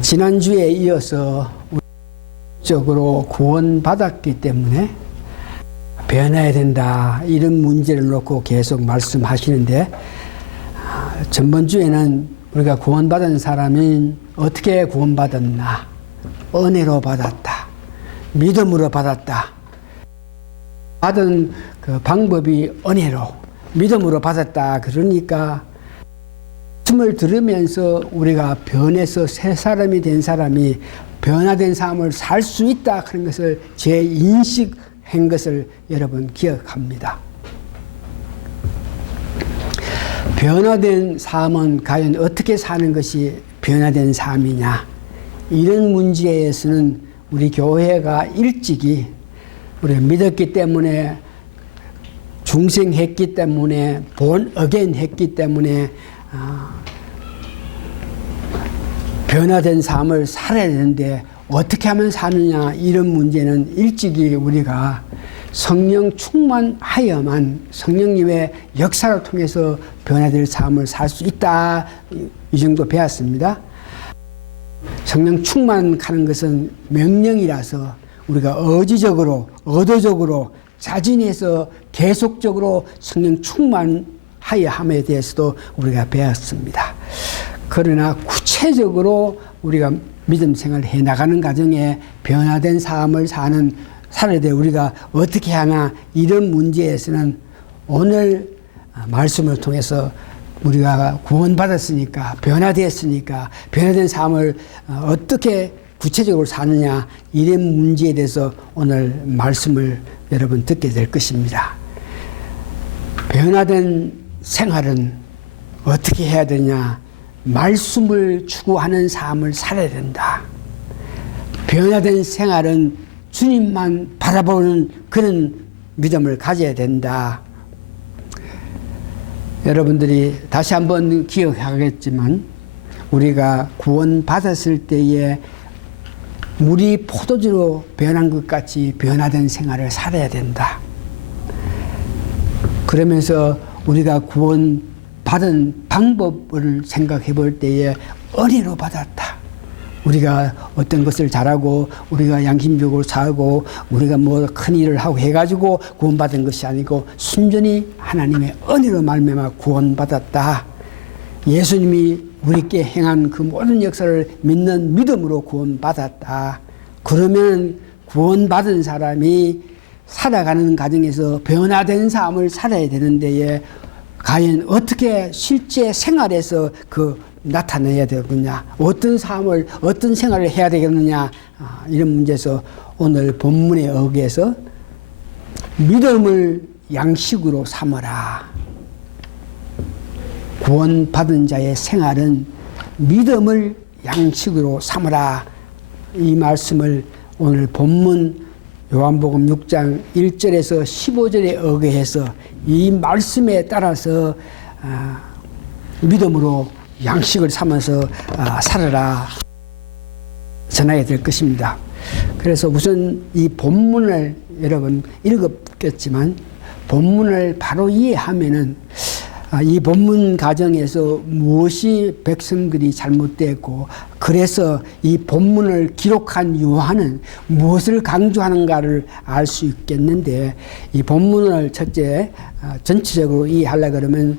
지난주에 이어서 적으로 구원받았기 때문에 변해야 된다 이런 문제를 놓고 계속 말씀하시는데, 전번주에는 우리가 구원받은 사람은 어떻게 구원받았나, 은혜로 받았다, 믿음으로 받았다, 받은 그 방법이 은혜로 믿음으로 받았다. 그러니까 말씀을 들으면서 우리가 변해서 새 사람이 된 사람이 변화된 삶을 살 수 있다 그런 것을 재인식한 것을 여러분 기억합니다. 변화된 삶은 과연 어떻게 사는 것이 변화된 삶이냐, 이런 문제에서는 우리 교회가 일찍이 우리가 믿었기 때문에, 중생했기 때문에, 본 어게인 했기 때문에 변화된 삶을 살아야 되는데 어떻게 하면 사느냐, 이런 문제는 일찍이 우리가 성령 충만하여만 성령님의 역사를 통해서 변화될 삶을 살 수 있다, 이 정도 배웠습니다. 성령 충만하는 것은 명령이라서 우리가 의지적으로 의도적으로 자진해서 계속적으로 성령 충만하여 함에 대해서도 우리가 배웠습니다. 그러나 구체적으로 우리가 믿음 생활을 해나가는 과정에 변화된 삶을 살아야 돼 우리가 어떻게 하나, 이런 문제에서는 오늘 말씀을 통해서 우리가 구원받았으니까, 변화되었으니까 변화된 삶을 어떻게 구체적으로 사느냐, 이런 문제에 대해서 오늘 말씀을 여러분 듣게 될 것입니다. 변화된 생활은 어떻게 해야 되냐, 말씀을 추구하는 삶을 살아야 된다. 변화된 생활은 주님만 바라보는 그런 믿음을 가져야 된다. 여러분들이 다시 한번 기억하겠지만, 우리가 구원받았을 때에 물이 포도주로 변한 것 같이 변화된 생활을 살아야 된다. 그러면서 우리가 구원받은 방법을 생각해 볼 때에 은혜로 받았다. 우리가 어떤 것을 잘하고 우리가 양심적으로 살고 우리가 뭐 큰 일을 하고 해가지고 구원받은 것이 아니고 순전히 하나님의 은혜로 말미암아 구원받았다. 예수님이 우리께 행한 그 모든 역사를 믿는 믿음으로 구원받았다. 그러면 구원받은 사람이 살아가는 과정에서 변화된 삶을 살아야 되는데, 과연 어떻게 실제 생활에서 나타내야 되겠느냐, 어떤 삶을, 어떤 생활을 해야 되겠느냐, 이런 문제에서 오늘 본문에 의해서 믿음을 양식으로 삼으라. 구원받은 자의 생활은 믿음을 양식으로 삼으라. 이 말씀을 오늘 본문 요한복음 6장 1절에서 15절에 의해서 이 말씀에 따라서 믿음으로 양식을 삼아서 살아라 전하게 될 것입니다. 그래서 우선 이 본문을 여러분 읽었겠지만, 본문을 바로 이해하면은 이 본문 과정에서 무엇이 백성들이 잘못됐고, 그래서 이 본문을 기록한 요한은 무엇을 강조하는가를 알 수 있겠는데, 이 본문을 첫째 전체적으로 이해하려고 그러면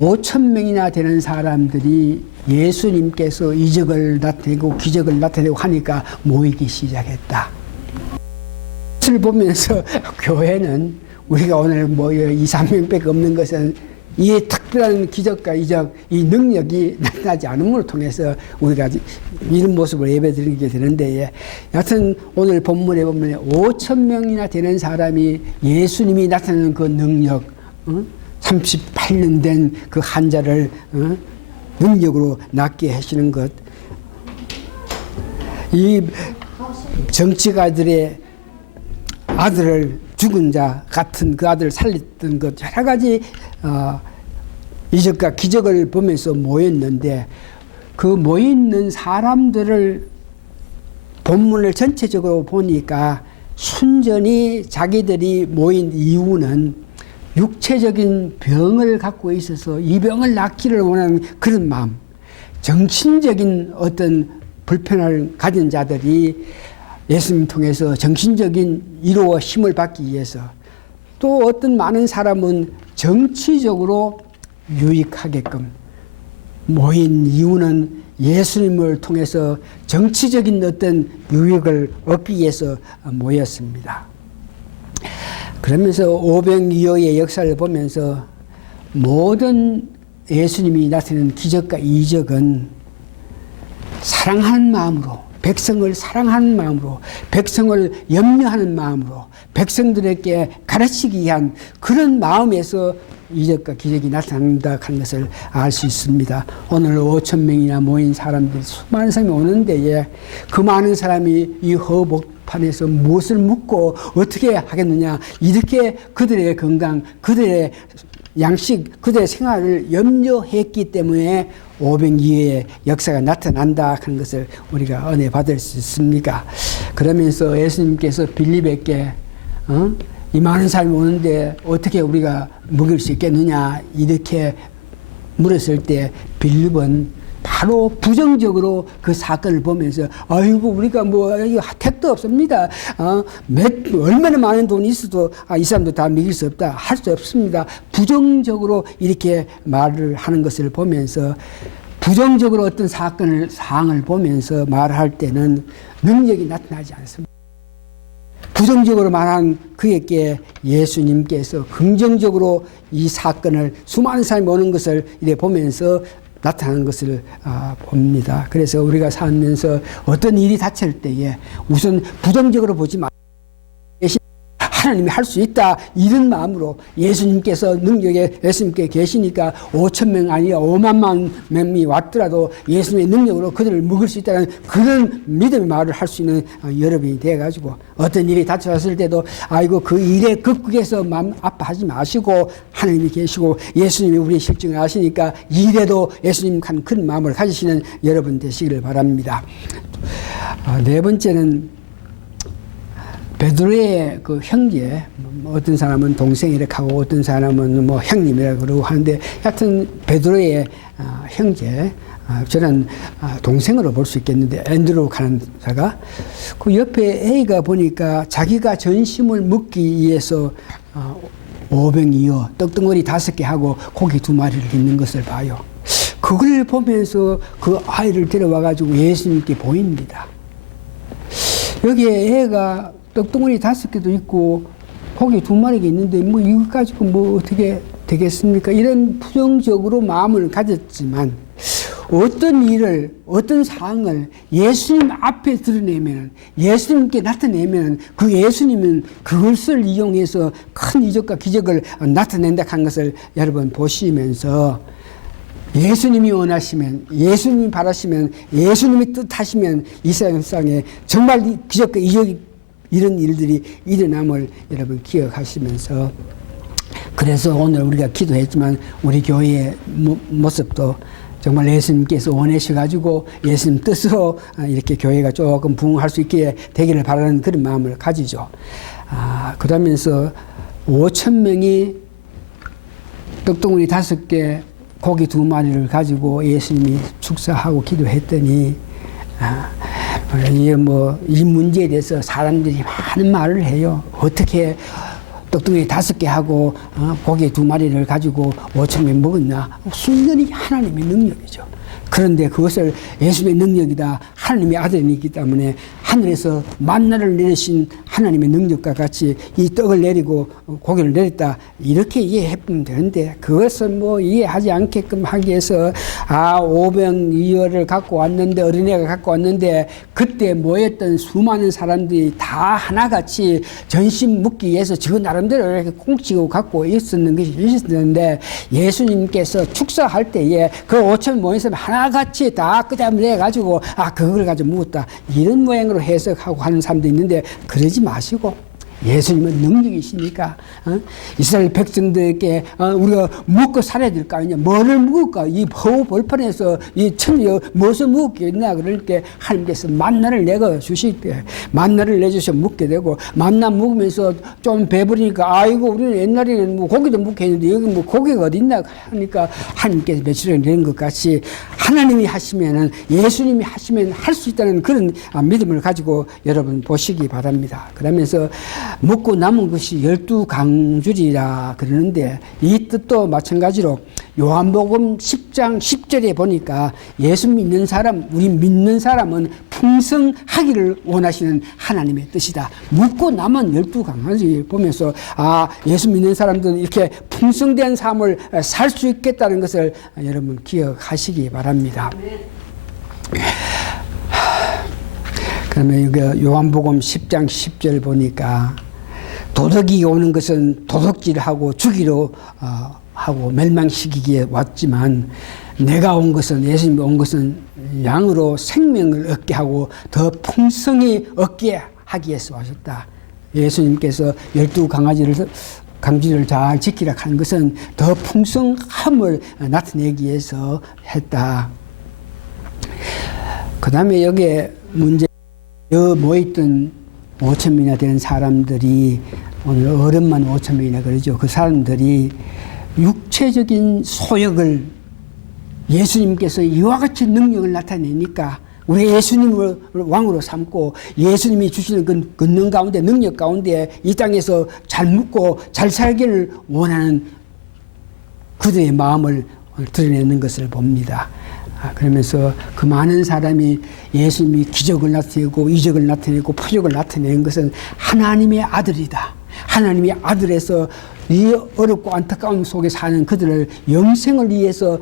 5,000명이나 되는 사람들이 예수님께서 이적을 나타내고 기적을 나타내고 하니까 모이기 시작했다. 이것을 보면서 교회는 우리가 오늘 모여 2, 3명밖에 없는 것은 이 특별한 기적과 이적, 이 능력이 나타나지 않음을 통해서 우리가 이런 모습을 예배드리게 되는데, 여하튼 오늘 본문에 보면 5,000명이나 되는 사람이 예수님이 나타내는 그 능력, 38년 된 그 환자를 능력으로 낫게 하시는 것, 이 정치가들의 아들을 죽은 자 같은 그 아들을 살렸던 것, 여러 가지 이적과 기적을 보면서 모였는데, 그 모여있는 사람들을 본문을 전체적으로 보니까 순전히 자기들이 모인 이유는 육체적인 병을 갖고 있어서 이 병을 낫기를 원하는 그런 마음, 정신적인 어떤 불편을 가진 자들이 예수님 통해서 정신적인 위로와 힘을 받기 위해서, 또 어떤 많은 사람은 정치적으로 유익하게끔 모인 이유는 예수님을 통해서 정치적인 어떤 유익을 얻기 위해서 모였습니다. 그러면서 오병이어의 역사를 보면서 모든 예수님이 나타낸 기적과 이적은 사랑하는 마음으로, 백성을 사랑하는 마음으로, 백성을 염려하는 마음으로, 백성들에게 가르치기 위한 그런 마음에서 이적과 기적이 나타난다 하는 것을 알 수 있습니다. 오늘 5천 명이나 모인 사람들이, 수많은 사람이 오는 데에 그 많은 사람이 이 허복판에서 무엇을 묻고 어떻게 하겠느냐, 이렇게 그들의 건강, 그들의 양식, 그들의 생활을 염려했기 때문에 오병이어의 역사가 나타난다 하는 것을 우리가 은혜 받을 수 있습니까? 그러면서 예수님께서 빌립에게 이 많은 사람이 오는데 어떻게 우리가 먹일 수 있겠느냐 이렇게 물었을 때 빌립은 바로 부정적으로 그 사건을 보면서 아이고 우리가 뭐 이거 택도 없습니다. 얼마나 많은 돈이 있어도 이 사람도 다 먹일 수 없다. 할 수 없습니다. 부정적으로 이렇게 말을 하는 것을 보면서, 부정적으로 어떤 사항을 보면서 말할 때는 능력이 나타나지 않습니다. 부정적으로 말한 그에게 예수님께서 긍정적으로 이 사건을, 수많은 사람이 오는 것을 이래 보면서 나타나는 것을 봅니다. 그래서 우리가 살면서 어떤 일이 닥칠 때에 우선 부정적으로 보지 말고 하나님이 할 수 있다 이런 마음으로, 예수님께서 능력에 예수님께 계시니까 5천 명 아니라 5만 명이 왔더라도 예수님의 능력으로 그들을 먹을 수 있다는 그런 믿음의 말을 할 수 있는 여러분이 돼가지고, 어떤 일이 닥쳐왔을 때도 아이고 그 일의 극국에서 마음 아파하지 마시고 하나님이 계시고 예수님이 우리의 실정을 아시니까 일에도 예수님 한 큰 마음을 가지시는 여러분 되시기를 바랍니다. 네 번째는 베드로의 그 형제, 어떤 사람은 동생 이렇게 하고 어떤 사람은 뭐 형님이라고 그러고 하는데, 하여튼 베드로의 형제, 저는 동생으로 볼 수 있겠는데, 앤드루 가는 자가 그 옆에 A가 보니까 자기가 전심을 먹기 위해서 오병이어 떡덩어리 5개 하고 고기 2마리를 있는 것을 봐요. 그걸 보면서 그 아이를 데려와 가지고 예수님께 보입니다. 여기에 애가 떡덩어리 5개도 있고 고기 2마리가 있는데 뭐 이거 가지고 뭐 어떻게 되겠습니까? 이런 부정적으로 마음을 가졌지만, 어떤 일을, 어떤 사항을 예수님 앞에 드러내면, 예수님께 나타내면 그 예수님은 그것을 이용해서 큰 이적과 기적을 나타낸다 하는 것을 여러분 보시면서, 예수님이 원하시면, 예수님이 바라시면, 예수님이 뜻하시면 이 세상에 정말 기적과 이적이, 이런 일들이 일어남을 여러분 기억하시면서, 그래서 오늘 우리가 기도했지만 우리 교회의 모습도 정말 예수님께서 원하셔가지고 예수님 뜻으로 이렇게 교회가 조금 부흥할 수 있게 되기를 바라는 그런 마음을 가지죠. 그러면서 5천 명이 떡덩어리 5개, 고기 2마리를 가지고 예수님이 축사하고 기도했더니, 이 문제에 대해서 사람들이 많은 말을 해요. 어떻게 떡덩어리 5개 하고 고기 2마리를 가지고 5천 명 먹었나? 순전히 하나님의 능력이죠. 그런데 그것을 예수님의 능력이다, 하나님의 아들이기 때문에 하늘에서 만나를 내리신 하나님의 능력과 같이 이 떡을 내리고 고기를 내렸다 이렇게 이해해보면 되는데, 그것을 뭐 이해하지 않게끔 하기 위해서 오병이어를 갖고 왔는데, 어린애가 갖고 왔는데 그때 모였던 수많은 사람들이 다 하나같이 전심 묵기 위해서 저 나름대로 이렇게 꽁치고 갖고 있었는 것이 있었는데, 예수님께서 축사할 때에 그 5천 모인 사람 하나같이 다 끄잡내 가지고 그걸 가지고 묵었다 이런 모양으로 해석하고 하는 사람도 있는데, 그러지 마시고 예수님은 능력이시니까 이스라엘 백성들에게 우리가 먹고 살아야 될 거 아니냐. 뭐를 먹을까? 이 벌판에서 이 천여 무엇을 먹겠나. 그러니까 하나님께서 만나를 내가 주실 때 만나를 내주셔 먹게 되고, 만나 먹으면서 좀 배부르니까 아이고 우리는 옛날에는 뭐 고기도 먹겠는데 여기 뭐 고기가 어디 있나 하니까 하나님께서 며칠을 내는 것 같이 하나님이 하시면은, 예수님이 하시면 할 수 있다는 그런 믿음을 가지고 여러분 보시기 바랍니다. 그러면서 먹고 남은 것이 12강줄이라 그러는데, 이 뜻도 마찬가지로 요한복음 10장 10절에 보니까 예수 믿는 사람, 우리 믿는 사람은 풍성하기를 원하시는 하나님의 뜻이다. 먹고 남은 12강줄 보면서 예수 믿는 사람들은 이렇게 풍성된 삶을 살 수 있겠다는 것을 여러분 기억하시기 바랍니다. 그러면 요한복음 10장 10절 보니까 도덕이 오는 것은 도둑질하고 죽이러 하고 멸망시키기에 왔지만, 내가 온 것은, 예수님이 온 것은 양으로 생명을 얻게 하고 더 풍성히 얻게 하기 위해서 오셨다. 예수님께서 12강줄을 잘 지키라 하는 것은 더 풍성함을 나타내기 위해서 했다. 그 다음에 여기에 모였던 5,000명이나 되는 사람들이, 오늘 어른만 5,000명이나 그러죠. 그 사람들이 육체적인 소욕을 예수님께서 이와 같이 능력을 나타내니까 우리 예수님을 왕으로 삼고 예수님이 주시는 그 권능 가운데, 능력 가운데 이 땅에서 잘 묵고 잘 살기를 원하는 그들의 마음을 드러내는 것을 봅니다. 그러면서 그 많은 사람이 예수님이 기적을 나타내고 이적을 나타내고 표적을 나타내는 것은 하나님의 아들이다. 하나님의 아들에서 이 어렵고 안타까운 속에 사는 그들을 영생을 위해서,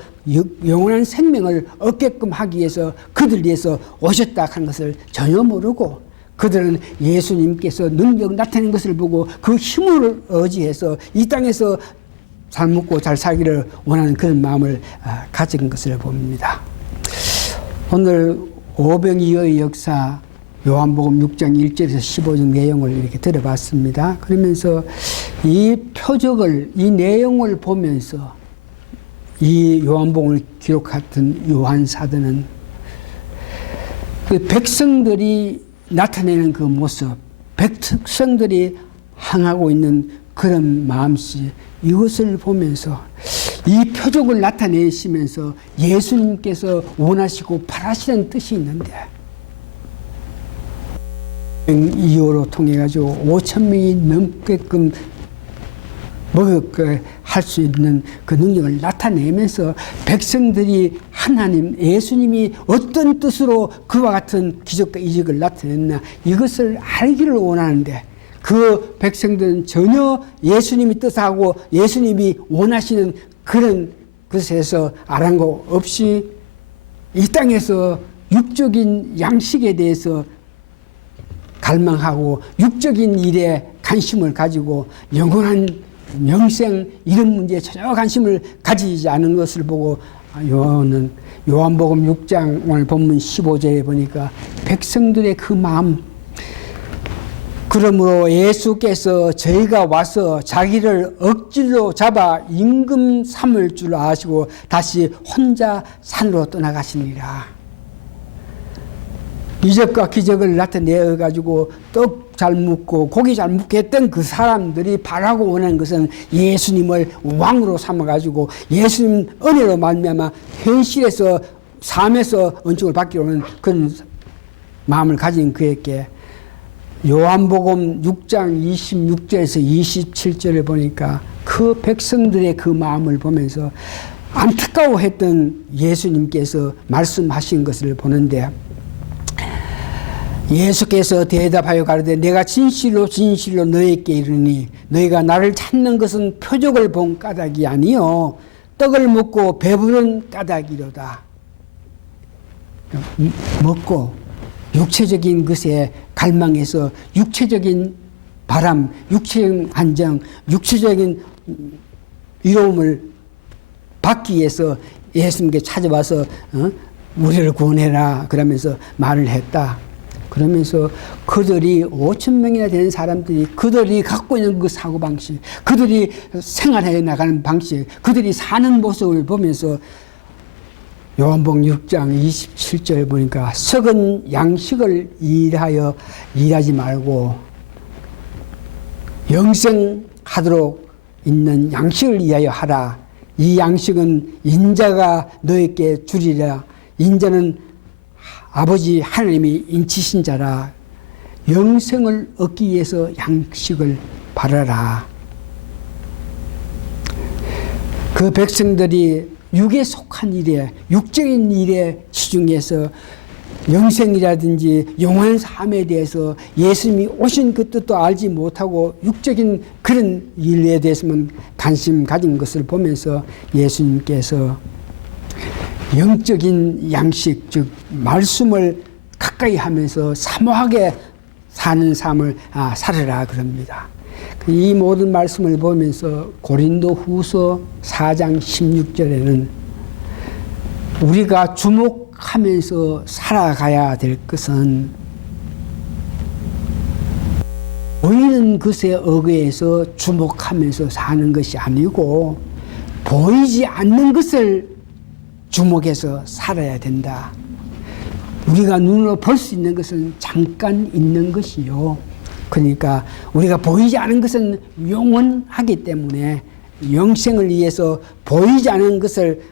영원한 생명을 얻게끔 하기 위해서 그들 위해서 오셨다 하는 것을 전혀 모르고, 그들은 예수님께서 능력 나타낸 것을 보고 그 힘을 의지해서 이 땅에서 잘 먹고 잘 살기를 원하는 그런 마음을 가진 것을 봅니다. 오늘 오병이어의 역사, 요한복음 6장 1절에서 15절 내용을 이렇게 들어봤습니다. 그러면서 이 표적을, 이 내용을 보면서 이 요한복음을 기록했던 요한 사도는 그 백성들이 나타내는 그 모습, 백성들이 향하고 있는 그런 마음씨, 이것을 보면서 이 표적을 나타내시면서 예수님께서 원하시고 바라시는 뜻이 있는데, 이후로 통해 가지고 5,000명이 넘게끔 먹게 할 수 있는 그 능력을 나타내면서 백성들이 하나님, 예수님이 어떤 뜻으로 그와 같은 기적과 이적을 나타냈나, 이것을 알기를 원하는데, 그 백성들은 전혀 예수님이 뜻하고 예수님이 원하시는 그런 것에서 아랑곳 없이 이 땅에서 육적인 양식에 대해서 갈망하고 육적인 일에 관심을 가지고 영원한 영생 이런 문제에 전혀 관심을 가지지 않은 것을 보고, 요한복음 6장 오늘 본문 15절에 보니까 백성들의 그 마음, 그러므로 예수께서 저희가 와서 자기를 억지로 잡아 임금 삼을 줄 아시고 다시 혼자 산으로 떠나가시니라. 이적과 기적을 나타내어 가지고 떡 잘 묵고 고기 잘 묵게 했던 그 사람들이 바라고 원하는 것은 예수님을 왕으로 삼아 가지고 예수님 은혜로 말미암아 현실에서 삶에서 은총을 받기로 하는 그런 마음을 가진 그에게 요한복음 6장 26절에서 27절을 보니까 그 백성들의 그 마음을 보면서 안타까워했던 예수님께서 말씀하신 것을 보는데, 예수께서 대답하여 가로되 내가 진실로 진실로 너희에게 이르니 너희가 나를 찾는 것은 표적을 본 까닭이 아니요 떡을 먹고 배부른 까닭이로다. 먹고 육체적인 것에 갈망해서 육체적인 바람, 육체적인 안정, 육체적인 이로움을 받기 위해서 예수님께 찾아와서 우리를 구원해라 그러면서 말을 했다. 그러면서 그들이 5천 명이나 되는 사람들이 그들이 갖고 있는 그 사고방식, 그들이 생활해 나가는 방식, 그들이 사는 모습을 보면서 요한복음 6장 27절 보니까 썩은 양식을 일하지 말고 영생하도록 있는 양식을 위하여 하라. 이 양식은 인자가 너에게 주리라. 인자는 아버지 하나님이 인치신 자라. 영생을 얻기 위해서 양식을 바라라. 그 백성들이 육에 속한 일에, 육적인 일에 치중해서 영생이라든지 영원한 삶에 대해서 예수님이 오신 그 뜻도 알지 못하고 육적인 그런 일에 대해서만 관심 가진 것을 보면서 예수님께서 영적인 양식, 즉 말씀을 가까이 하면서 사모하게 사는 삶을 살아라 그럽니다. 이 모든 말씀을 보면서 고린도후서 4장 16절에는 우리가 주목하면서 살아가야 될 것은 보이는 것에 의거해서 주목하면서 사는 것이 아니고 보이지 않는 것을 주목해서 살아야 된다. 우리가 눈으로 볼 수 있는 것은 잠깐 있는 것이요. 그러니까 우리가 보이지 않은 것은 영원하기 때문에 영생을 위해서 보이지 않은 것을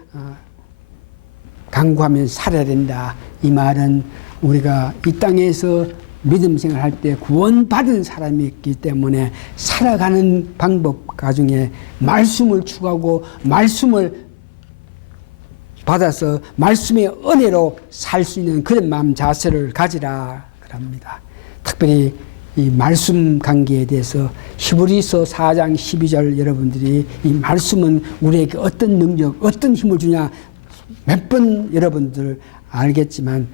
강구하면서 살아야 된다. 이 말은 우리가 이 땅에서 믿음 생활할 때 구원받은 사람이 있기 때문에 살아가는 방법 가중에 말씀을 추구하고 말씀을 받아서 말씀의 은혜로 살 수 있는 그런 마음 자세를 가지라 그럽니다. 특별히 이 말씀 관계에 대해서 히브리서 4장 12절 여러분들이 이 말씀은 우리에게 어떤 능력, 어떤 힘을 주냐 몇 번 여러분들 알겠지만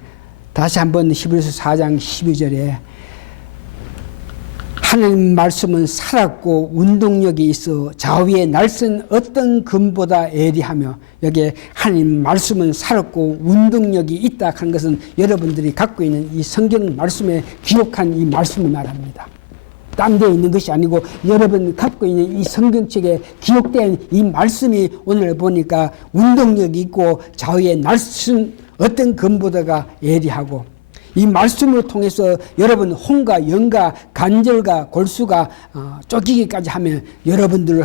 다시 한번 히브리서 4장 12절에 하나님 말씀은 살았고 운동력이 있어 좌우에 날선 어떤 금보다 예리하며 여기에 하나님 말씀은 살았고 운동력이 있다 하는 것은 여러분들이 갖고 있는 이 성경 말씀에 기록한 이 말씀을 말합니다. 딴 데 있는 것이 아니고 여러분 갖고 있는 이 성경책에 기록된 이 말씀이 오늘 보니까 운동력이 있고 좌우에 날선 어떤 금보다가 예리하고 이 말씀을 통해서 여러분 혼과 영과 간절과 골수가 쫓기기까지 하면 여러분들을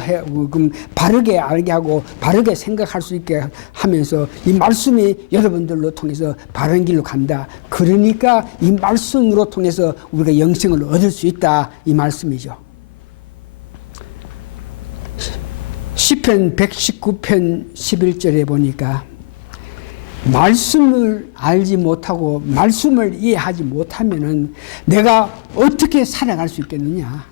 바르게 알게 하고 바르게 생각할 수 있게 하면서 이 말씀이 여러분들로 통해서 바른 길로 간다. 그러니까 이 말씀으로 통해서 우리가 영생을 얻을 수 있다. 이 말씀이죠. 시편 119편 11절에 보니까 말씀을 알지 못하고 말씀을 이해하지 못하면은 내가 어떻게 살아갈 수 있겠느냐.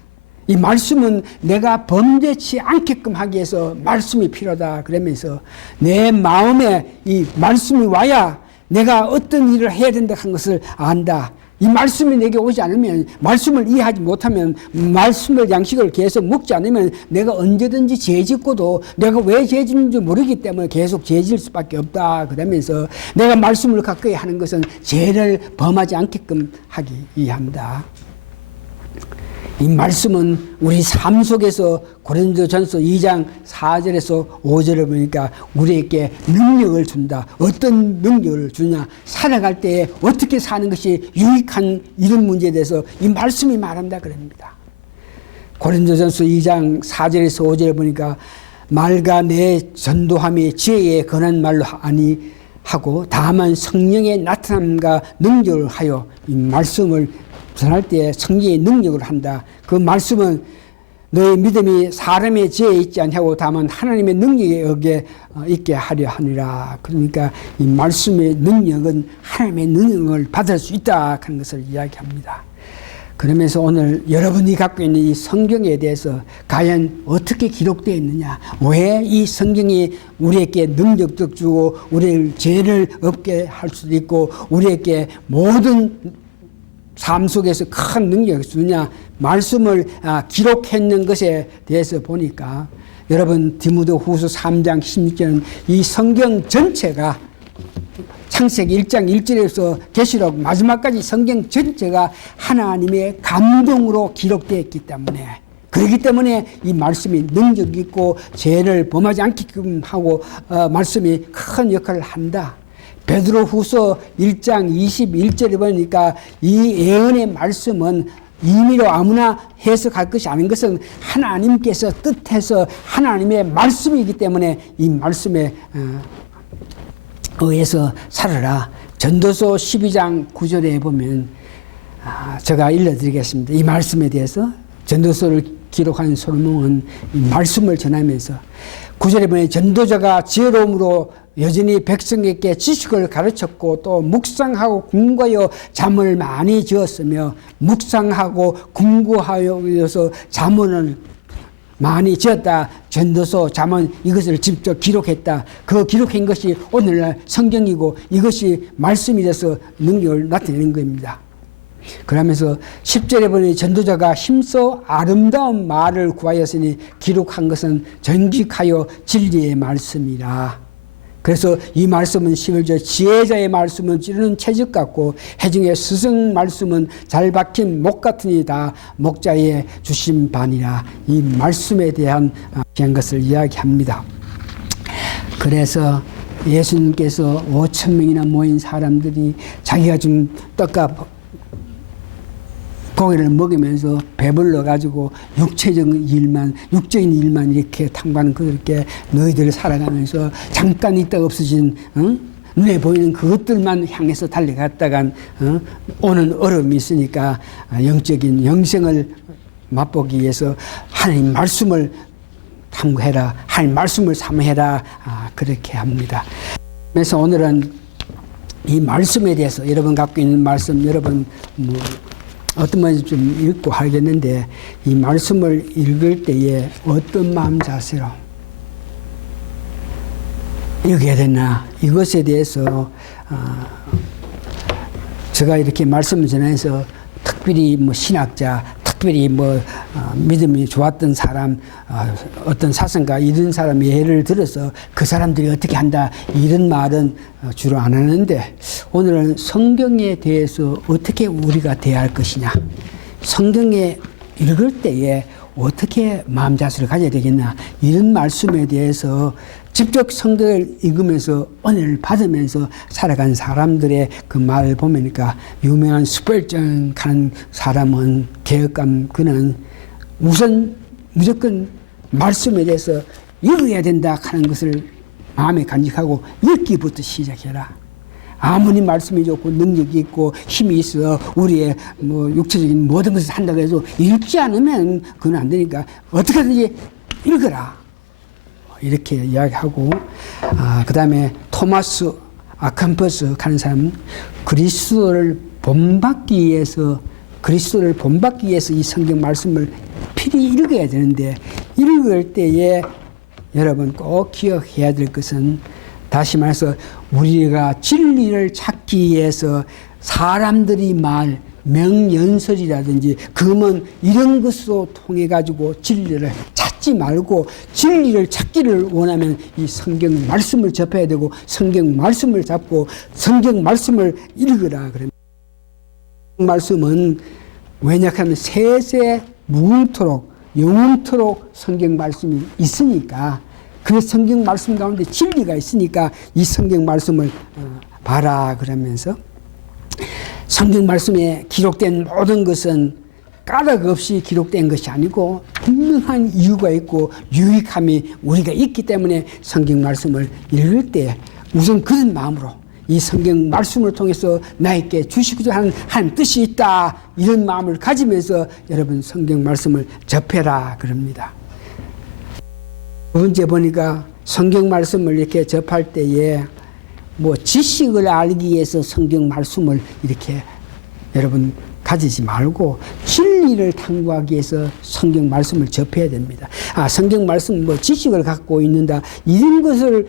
이 말씀은 내가 범죄치 않게끔 하기 위해서 말씀이 필요하다 그러면서 내 마음에 이 말씀이 와야 내가 어떤 일을 해야 된다 하는 것을 안다. 이 말씀이 내게 오지 않으면 말씀을 이해하지 못하면 말씀을 양식을 계속 먹지 않으면 내가 언제든지 죄짓고도 내가 왜 죄짓는지 모르기 때문에 계속 죄질 수밖에 없다 그러면서 내가 말씀을 가까이 하는 것은 죄를 범하지 않게끔 하기 위함이다. 이 말씀은 우리 삶 속에서 고린도전서 2장 4절에서 5절을 보니까 우리에게 능력을 준다. 어떤 능력을 주냐. 살아갈 때 어떻게 사는 것이 유익한 이런 문제에 대해서 이 말씀이 말한다 그럽니다. 고린도전서 2장 4절에서 5절을 보니까 말과 내 전도함이 지혜에 권한 말로 아니하고 다만 성령의 나타남과 능력을 하여 이 말씀을 전할 때 성령의 능력을 한다. 그 말씀은 너의 믿음이 사람의 지혜에 있지 않냐고 다만 하나님의 능력에 의해 있게 하려 하니라. 그러니까 이 말씀의 능력은 하나님의 능력을 받을 수 있다 하는 것을 이야기합니다. 그러면서 오늘 여러분이 갖고 있는 이 성경에 대해서 과연 어떻게 기록되어 있느냐. 왜 이 성경이 우리에게 능력도 주고 우리를 죄를 없게 할 수도 있고 우리에게 모든 삶 속에서 큰 능력을 주냐. 말씀을 기록했는 것에 대해서 보니까 여러분 디모데후서 3장 16절은 이 성경 전체가 창세기 1장 1절에서 계시록 마지막까지 성경 전체가 하나님의 감동으로 기록되어 있기 때문에, 그렇기 때문에 이 말씀이 능력 있고 죄를 범하지 않게끔 하고 말씀이 큰 역할을 한다. 베드로후서 1장 21절에 보니까 이 예언의 말씀은 임의로 아무나 해석할 것이 아닌 것은 하나님께서 뜻해서 하나님의 말씀이기 때문에 이 말씀에 의해서 살아라. 전도서 12장 9절에 보면 제가 읽어드리겠습니다. 이 말씀에 대해서 전도서를 기록한 솔로몬은 이 말씀을 전하면서 9절에 보면 전도자가 지혜로움으로 여전히 백성에게 지식을 가르쳤고 또 묵상하고 궁구하여 잠을 많이 지었으며 묵상하고 궁구하여서 잠을 많이 지었다. 전도서 잠언 이것을 직접 기록했다. 그 기록한 것이 오늘날 성경이고 이것이 말씀이 돼서 능력을 나타내는 겁니다. 그러면서 10절에 보니 전도자가 힘써 아름다운 말을 구하였으니 기록한 것은 정직하여 진리의 말씀이라. 그래서 이 말씀은 11절 지혜자의 말씀은 찌르는 채찍 같고 해중의 스승 말씀은 잘 박힌 목 같으니다. 목자의 주신 바니라. 이 말씀에 대한 것을 이야기합니다. 그래서 예수님께서 5,000명이나 모인 사람들이 자기가 준 떡과 고기를 먹으면서 배불러 가지고 육적인 일만 이렇게 탐구하는 그렇게 너희들 살아가면서 잠깐 있다가 없어진 눈에 보이는 그것들만 향해서 달려갔다간 오는 어려움이 있으니까 영적인 영생을 맛보기 위해서 하나님 말씀을 탐구해라. 하나님 말씀을 사모해라. 그렇게 합니다. 그래서 오늘은 이 말씀에 대해서 여러분 갖고 있는 말씀 여러분 어떤 말인지 좀 읽고 하겠는데 이 말씀을 읽을 때에 어떤 마음 자세로 읽어야 되나 이것에 대해서 제가 이렇게 말씀을 전해서 특별히 신학자 특별히 믿음이 좋았던 사람 어떤 사상가 이런 사람의 예를 들어서 그 사람들이 어떻게 한다 이런 말은 주로 안 하는데 오늘은 성경에 대해서 어떻게 우리가 대할 것이냐 성경에 읽을 때에 어떻게 마음 자세를 가져야 되겠나 이런 말씀에 대해서 직접 성경을 읽으면서 은혜를 받으면서 살아간 사람들의 그 말을 보니까 유명한 스펠전 가는 사람은 개혁감 그는 우선 무조건 말씀에 대해서 읽어야 된다 하는 것을 마음에 간직하고 읽기부터 시작해라. 아무리 말씀이 좋고 능력이 있고 힘이 있어 우리의 육체적인 모든 것을 한다고 해서 읽지 않으면 그건 안 되니까 어떻게든지 읽어라. 이렇게 이야기하고 그 다음에 토마스 아캄퍼스 하는 사람은 그리스도를 본받기 위해서 이 성경 말씀을 필히 읽어야 되는데 읽을 때에 여러분 꼭 기억해야 될 것은 다시 말해서 우리가 진리를 찾기 위해서 사람들이 말 명연설이라든지 금은 이런 것으로 통해 가지고 진리를 찾지 말고 진리를 찾기를 원하면 이 성경 말씀을 접해야 되고 성경 말씀을 잡고 성경 말씀을 읽으라 그럽니다. 말씀은 왜냐하면 세세 무궁토록 영원토록 성경 말씀이 있으니까 그 성경 말씀 가운데 진리가 있으니까 이 성경 말씀을 봐라 그러면서 성경 말씀에 기록된 모든 것은 까닭 없이 기록된 것이 아니고 분명한 이유가 있고 유익함이 우리가 있기 때문에 성경 말씀을 읽을 때 우선 그런 마음으로 이 성경 말씀을 통해서 나에게 주시고자 하는 하나님 뜻이 있다 이런 마음을 가지면서 여러분 성경 말씀을 접해라 그럽니다. 두 번째 보니까 성경 말씀을 이렇게 접할 때에 지식을 알기 위해서 성경 말씀을 이렇게 여러분 가지지 말고 진리를 탐구하기 위해서 성경 말씀을 접해야 됩니다. 성경 말씀 지식을 갖고 있는다 이런 것을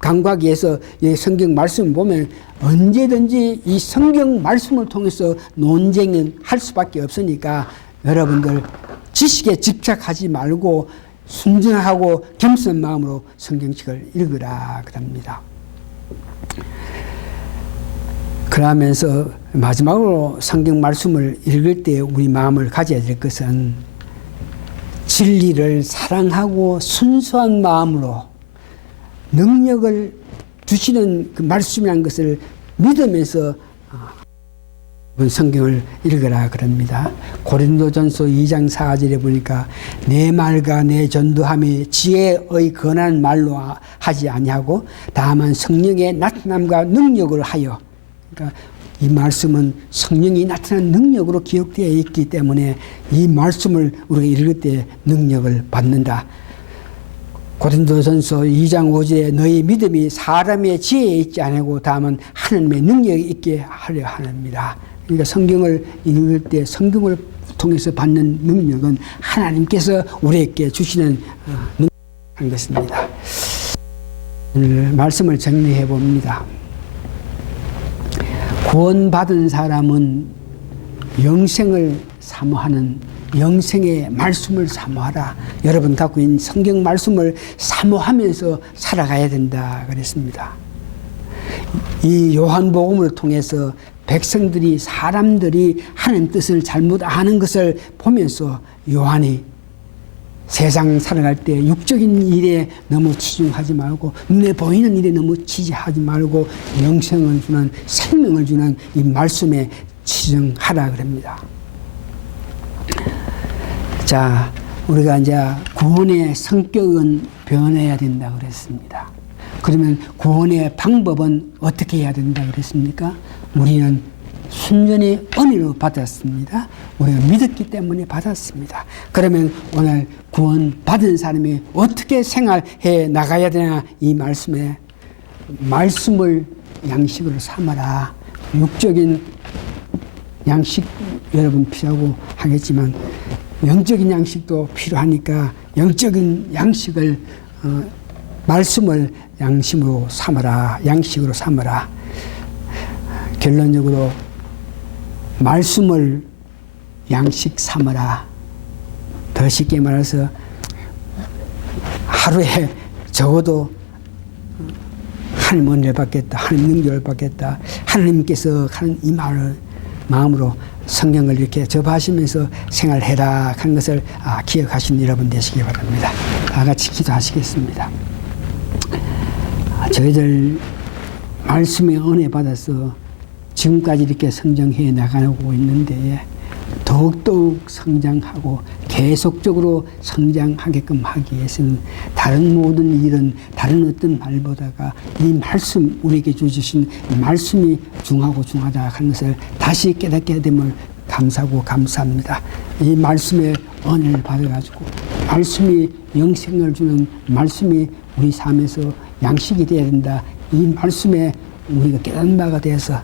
강구하기 위해서 이 성경 말씀 보면 언제든지 이 성경 말씀을 통해서 논쟁은 할 수밖에 없으니까 여러분들 지식에 집착하지 말고 순전하고 겸손한 마음으로 성경책을 읽으라 그럽니다. 그러면서 마지막으로 성경 말씀을 읽을 때 우리 마음을 가져야 될 것은 진리를 사랑하고 순수한 마음으로 능력을 주시는 그 말씀이라는 것을 믿으면서 성경을 읽으라 그럽니다. 고린도전서 2장 4절에 보니까 내 말과 내 전도함이 지혜의 권한 말로 하지 아니하고 다만 성령의 나타남과 능력을 하여, 그러니까 이 말씀은 성령이 나타난 능력으로 기록되어 있기 때문에 이 말씀을 우리가 읽을 때 능력을 받는다. 고린도전서 2장 5절에 너희 믿음이 사람의 지혜에 있지 아니하고 다만 하나님의 능력이 있게 하려 합니다. 그러니까 성경을 읽을 때 성경을 통해서 받는 능력은 하나님께서 우리에게 주시는 능력인 것입니다. 오늘 말씀을 정리해 봅니다. 구원받은 사람은 영생을 사모하는 영생의 말씀을 사모하라. 여러분 갖고 있는 성경 말씀을 사모하면서 살아가야 된다 그랬습니다. 이 요한복음을 통해서 백성들이 사람들이 하나님 뜻을 잘못 아는 것을 보면서 요한이 세상 살아갈 때 육적인 일에 너무 치중하지 말고 눈에 보이는 일에 너무 치중하지 말고 영생을 주는 생명을 주는 이 말씀에 치중하라 그럽니다. 자, 우리가 이제 구원의 성격은 변해야 된다 그랬습니다. 그러면 구원의 방법은 어떻게 해야 된다 그랬습니까? 우리는 순전히 은혜로 받았습니다. 우리가 믿었기 때문에 받았습니다. 그러면 오늘 구원 받은 사람이 어떻게 생활해 나가야 되나, 이 말씀에 말씀을 양식으로 삼아라. 육적인 양식 여러분 필요하고 하겠지만 영적인 양식도 필요하니까 영적인 양식을 말씀을 양식으로 삼아라. 양식으로 삼아라. 결론적으로 말씀을 양식 삼아라. 더 쉽게 말해서 하루에 적어도 하나님 은혜를 받겠다, 하나님 능력을 받겠다, 하나님께서 하는 이 마음으로 성경을 이렇게 접하시면서 생활해라 하는 것을 기억하시는 여러분 되시기 바랍니다. 다 같이 기도하시겠습니다. 저희들 말씀의 은혜 받아서 지금까지 이렇게 성장해 나가고 있는데 더욱더욱 성장하고 계속적으로 성장하게끔 하기 위해서는 다른 모든 일은 다른 어떤 말보다가 이 말씀, 우리에게 주신 말씀이 중하다 하는 것을 다시 깨닫게 됨을 감사하고 감사합니다. 이 말씀의 은혜를 받아가지고 말씀이 영생을 주는 말씀이 우리 삶에서 양식이 되어야 된다. 이 말씀에 우리가 깨닫는 바가 되어서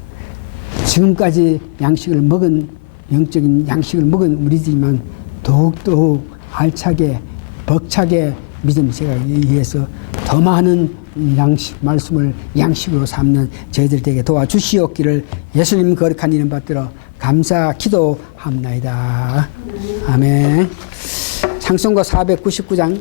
지금까지 양식을 먹은, 영적인 양식을 먹은 우리지만 더욱더욱 알차게 벅차게 믿음 생활에 의해서 더 많은 양식, 말씀을 양식으로 삼는 저희들 되게 도와주시옵기를 예수님 거룩한 이름 받들어 감사 기도합나이다. 아멘. 찬송가 499장